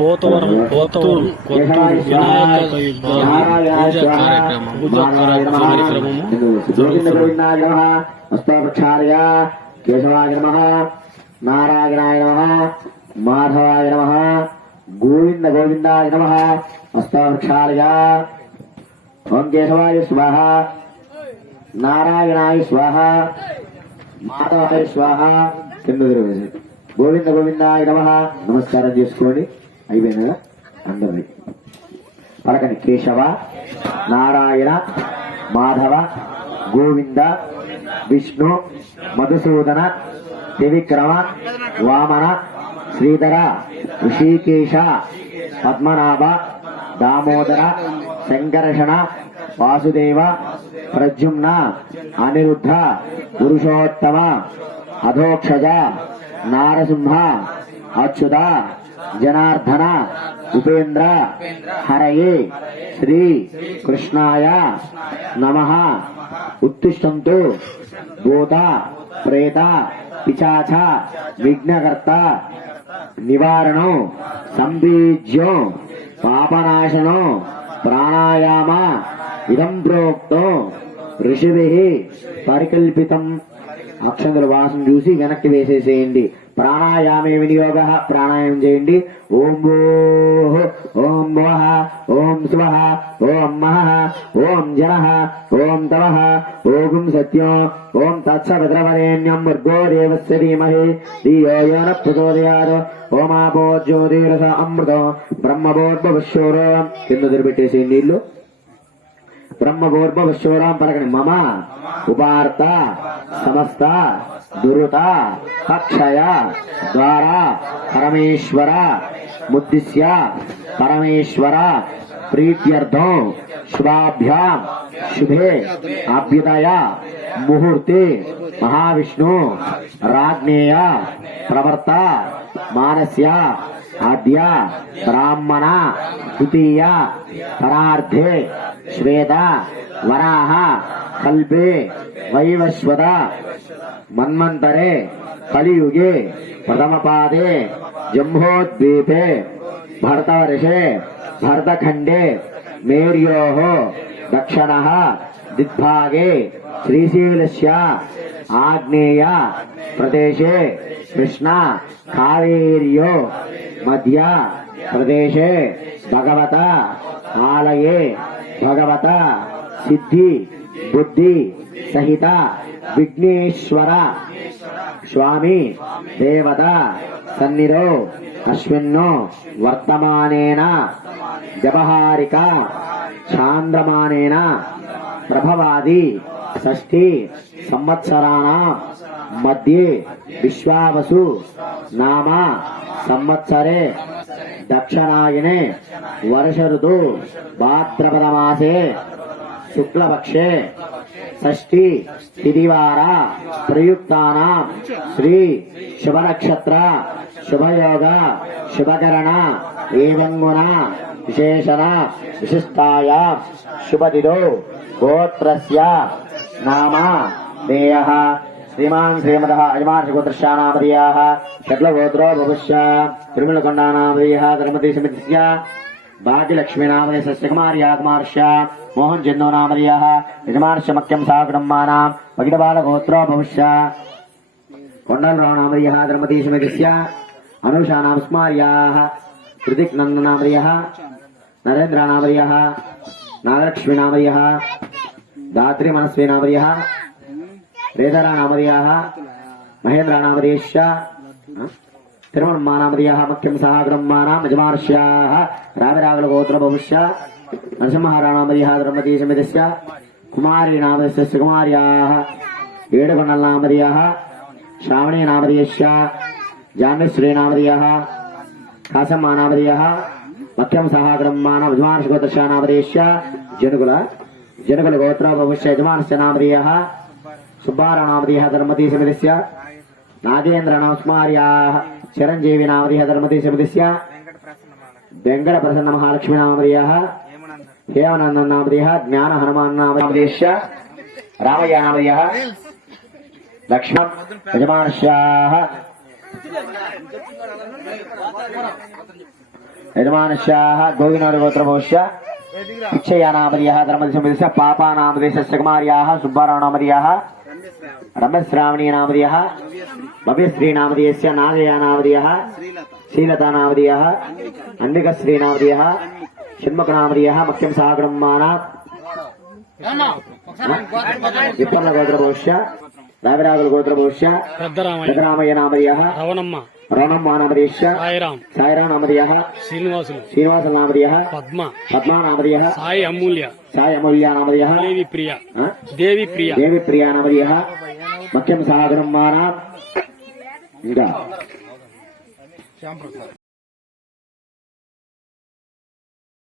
పోతవరం కొత్తూరు వినాయక పూజా కార్యక్రమము హస్తోపక్షార్య కేశవాయ నమః నారాయణాయ నమః మాధవాయ నమః గోవింద గోవిందాయ నమః హస్తోపక్షార్య ఓం కేశవాయ స్వాహ నారాయణాయ స్వాహ మాధవాయ స్వాహ కింద గోవింద గోవిందాయ నమః నమస్కారం చేసుకోండి. అయిపోయినగా అందరి పలకని కేశవ నారాయణ మాధవ గోవింద విష్ణు మధుసూదన త్రివిక్రమ వామన శ్రీధర ఋషికేశ పద్మనాభ దామోదర సంకర్షణ వాసుదేవ ప్రద్యుమ్న అనిరుద్ధ పురుషోత్తమ అధోక్షజ నారసింహ అచ్యుత జనార్దన ఉపేంద్ర హరయే శ్రీ కృష్ణాయ నమః. ఉత్తిష్టంతు భూత ప్రేత పిశాచ విఘ్నకర్త నివారణం సంబీజ్యం పాపనాశనం ప్రాణాయామ ఇదం ప్రోక్తం ఋషిభిః పరికల్పితం. అక్షంతుల వాసన చూసి వెనక్కి వేసేసేయండి. ప్రాణాయామే వినియోగ ప్రాణాయామం చేయండి. ఓం భూః ఓం భువః ఓం స్వః ఓం మహః ఓం జనః ఓం తమః ఓం సత్యం ఓం తత్సవితుర్వరేణ్యం భర్గో దేవస్య ధీమహి ధియో యో నః ప్రచోదయాత్. ఓమాపో జ్యోతిరస అమృతం బ్రహ్మభూర్భువస్సూరం. కింద వదిలిపెట్టేసి నీళ్లు. బ్రహ్మభూర్భువస్సూరం పలకని. మమ ఉపార్త సమస్త దురుత అక్షయ ద్వారా పరమేశ్వర ముద్దిశ్య పరమేశ్వర ప్రీత్యర్థం శుభాభ్యాం శుభే అభ్యుదయ ముహూర్తే మహావిష్ణు రాజ్ఞేయ ప్రవర్త మానస్య ఆద్య బ్రాహ్మణ ద్వితీయ పరార్థే శ్వేత వరాహ కల్పే వైవస్వత మన్వంతరే కలియుగే ప్రథమపాదే జంబోద్వీపే భరతవర్షే భరతఖండే మేర్యోః దక్షిణః దిగ్భాగే శ్రీశైలస్య ఆగ్నేయ ప్రదేశే కృష్ణ కావేర్యో మధ్య ప్రదేశే భగవత ఆలయే భగవత సిద్ధి బుద్ధి సహిత విఘ్నేశ్వర స్వామి దేవత సన్నిధో అశ్విన్నో వర్తమానేన వ్యవహారిక చాంద్రమానేన ప్రభవాది షష్ఠి సంవత్సరాణాం మధ్యే విశ్వావసు నామ సంవత్సరే దక్షిణాయనే వర్ష ఋతు భాద్రపద మాసే శుక్లపక్షే షష్ఠి తిథివార ప్రయుక్తానాం శ్రీ శుభనక్షత్ర శుభయోగ శుభకరణ ఏవంగుణ విశేషణ విశిష్టాయా శుభదిదో గోత్రస్య నామ దేయః శ్రీమాన్ శ్రీమదః యజమానగోత్రస్యానామధేయః షట్లగోత్రో భవిష్య తిరుమలకొండానామధేయః ధర్మతి సమితిస్య భాగ్యలక్ష్మీనామధేయ సస్యకుమార్యాకుమార్య మోహన్ జన్నో నామధేయః యజమానస్య మఖ్యం సాకుటుంబానాం భగితబాలగోత్రో భవిష్య కొండలరావు నామధేయః ధర్మతి సమితిస్య అనుషానాం స్మార్యాః కృతిక్ నందనామధేయః నరేంద్రనామధేయః నాగలక్ష్మీనామధేయః దాత్రి మనస్వీనామధేయః వేదరానామధేయః మహేంద్రనామధేయశ్చ తిరుమలమానామధేయః మఖ్యం సహాగ్రహ్మానాం యజమానస్యాః రావిరాగులగోత్రభవిష్య నరసింహారానామధేయః ధర్మతి సమితిస్య కుమారీనామధేయస్య కుమార్యాః ఏడుకొండలనామధేయః శ్రావణీనామధేయశ్చ జాన్యశ్రీనామధేయః కాశమ్మానామధేయః మఖ్యం సహాగ్రహ్మానాం యజమానస్యగోత్రస్యానామధేయశ్చ జనుకుల గోత్రభవిష్య యజమానస్య నామధేయః సుబ్బారానామధేయః ధర్మతి సమితిస్య నాగేంద్రనామ స్మార్యాః చిరంజీవినామధేయః ధర్మతి సమితిస్య వెంకట ప్రసన్న మహాలక్ష్మీనామధేయః హేమనందనామధేయః జ్ఞాన హనుమాన్నామధేయశ్చ రామయ్యనామధేయః లక్ష్మణ యజమానస్యాః యజమానస్యాః గోవినామగోత్రభోష్య పిచ్చయ్యనామధేయः ధర్మదిశమిదస్య పాపానామధేయస్య కుమార్యాः సుబ్బారావునామధేయः రమశ్రావణీనామధేయः భవ్యశ్రీనామధేయస్య నాగయానామధేయः శ్రీలతానామధేయः అన్వికశ్రీనామధేయः షణ్ముఖనామధేయः మఖ్యం సహకుటుంబాన విప్పర్ల గోత్రభోష్య రావిరాగుల గోత్రభోష్య పెద్దరామయ్య నామధేయः రవణమ్మ నామధేయస్య సాయిరాం నామధేయः శ్రీనివాసుల నామధేయः పద్మా నామధేయः సాయి అమూల్య నామధేయः దేవి ప్రియ నామధేయः మఖ్యం సహకుటుంబాన ఇంకా